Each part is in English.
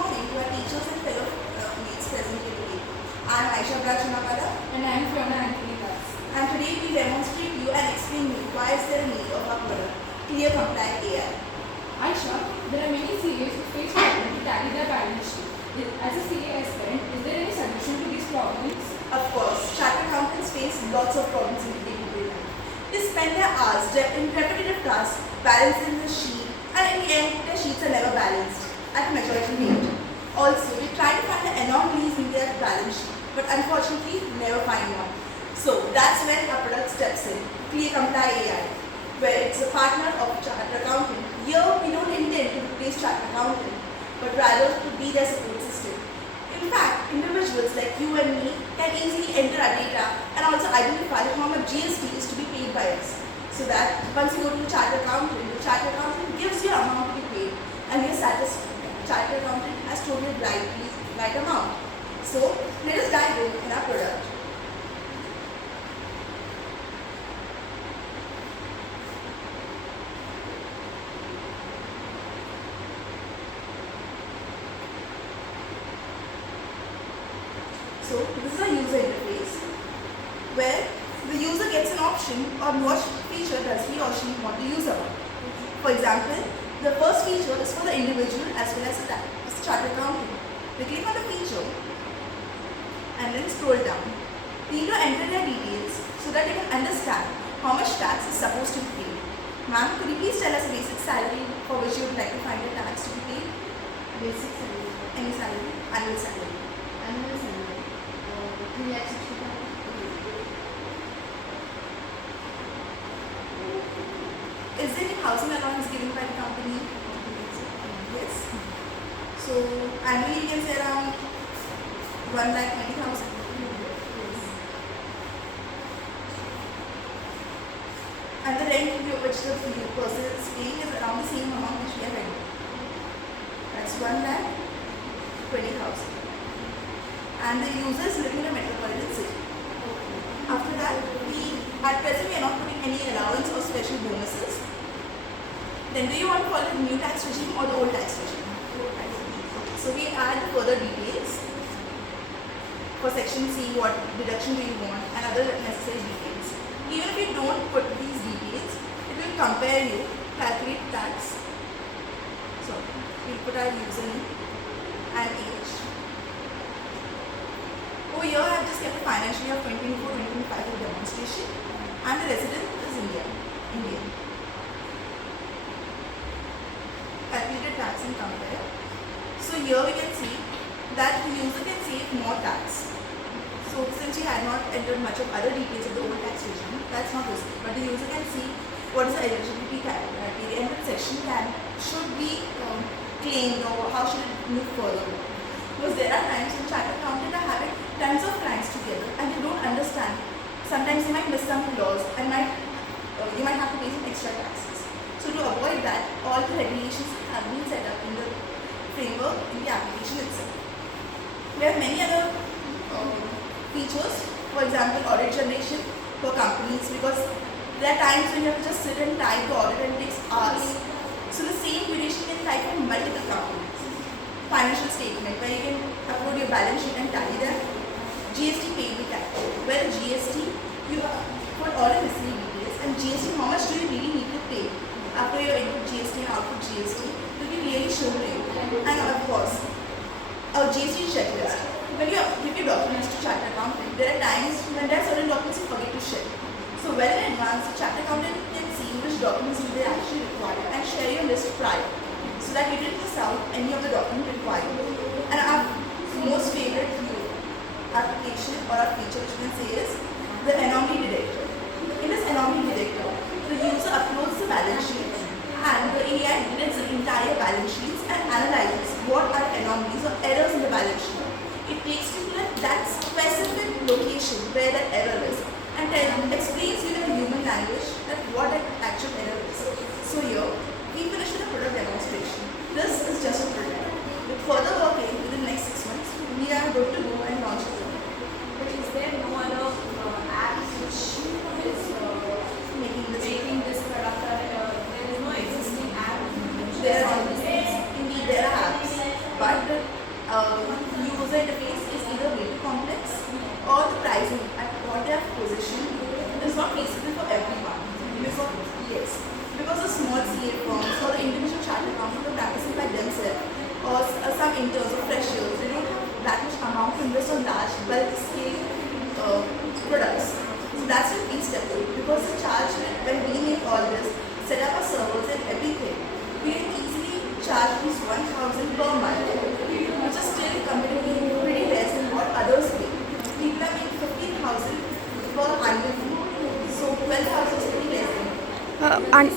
morning to our teachers and fellow mates present here today. I am Aisha Brachanakala And I am Fiona Anthony Das. and today we demonstrate you and explain you why is there a need of our product, Clear Compliant AI. Aisha, there are many CAs who face problems to tally their balance sheet. As a CA aspirant, is there any solution to these problems? Of course, chartered accountants face lots of problems in the day-to-day life. They spend their hours in repetitive tasks, balancing the sheet, and in the end, their sheets are never balanced at a majority rate. Also, we try to find the anomalies in their balance sheet, but unfortunately, never find one. So that's when our product steps in, Clear Comply AI, where it's a partner of chartered accountant. Here, we don't intend to replace chartered accountant, but rather to be their support system. In fact, individuals like you and me can easily enter our data and also identify how much GST is to be paid by us. So that once you go to the chartered accountant, the chartered accountant gives you an amount to be paid and you're satisfied. The chartered accountant has told you the right amount. So let us dive in our product. So this is a user interface where the user gets an option on what feature does he or she want to use about. For example, the first feature is for the individual as well as the chartered accountant. We click on the feature and then scroll down. We need to enter their details so that they can understand how much tax is supposed to be paid. Ma'am, could you please tell us a basic salary for which you would like to find the tax to be paid? Basic salary. Any salary, annual salary. Annual salary. 3 lakhs 60,000. Is there any housing allowance given by the company? Yes. So annually you can say around 1,20,000. And the rent which the person is paying is around the same amount which we are renting. That's 1,20,000. And the user is living in a metropolitan city. After that, at present we are not putting any allowance or special bonuses. Then do you want to follow the new tax regime or the old tax regime? So we add further details. For section C, what deduction do you want and other necessary details. Even if you don't put these details, it will compare you, calculate tax. So we'll put our username and age. Over here I have just kept the financial year 2024-2025 for demonstration and the resident is Indian. Calculated tax and compare. So here we can see that the user can save more tax. So since we had not entered much of other details of the old tax regime, that's not visible. But the user can see what is the eligibility criteria and which section should be claimed or how should it move further. Because there are times when chartered accountants are having tons of clients together and they don't understand. Sometimes they might miss some laws and you might have to pay some extra taxes. So to avoid that, all the regulations have been set up in the framework in the application itself. We have many other features, for example audit generation for companies, because there are times when you have to just sit and type the audit and it takes hours. So the same duration can type in multiple companies. Financial statement where you can upload your balance sheet and tally them. GST payable tax, where GST you put all the necessary details and GST how much do you really need to pay after your input GST and output GST will be really shown to you. And of course, a GST checklist. When you give your documents to chartered accountant, there are times when there are certain documents you forget to share. So well in advance, the chartered accountant can see which documents they actually require and share your list prior, so that you didn't miss out any of the document required. And our most favorite application or our feature which you can say is the anomaly detector. In this anomaly detector, the user uploads the balance sheet and the AI detects the entire balance sheets and analyzes what are anomalies or errors in the balance sheet. It takes you to that specific location where the error is and explains you in a human language that what the actual error is. So here, we finished with a product demonstration. This is just a product. With further working within the next 6 months, we are good to go and launch it. But is there no other app which is making this product? There is no existing app. There are indeed there are apps, but user interface is either way too complex or the pricing at what they have positioned is not feasible for everyone. Because the small CA firms or the individual chartered accountants are practicing by themselves, or some interns or freshers, they don't have that much amount to invest on large bulk scale products. So that's the fee step, because the charge rate when we make all this, set up our servers and everything, we can easily charge these 1,000 per month, which is still comparatively pretty less than what others pay. People are paying 15,000 per annual fee, so 12,000 is pretty less. And It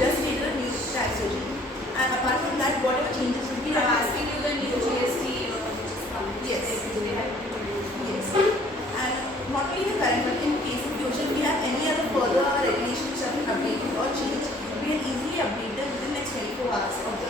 does cater a new tax regime, and apart from that, whatever changes will be I'm asking you the new GST. Yes. Yes. And not only the current, but in case in future we have any other further regulations which have been updated or changed, we can easily update them within the next 24 hours of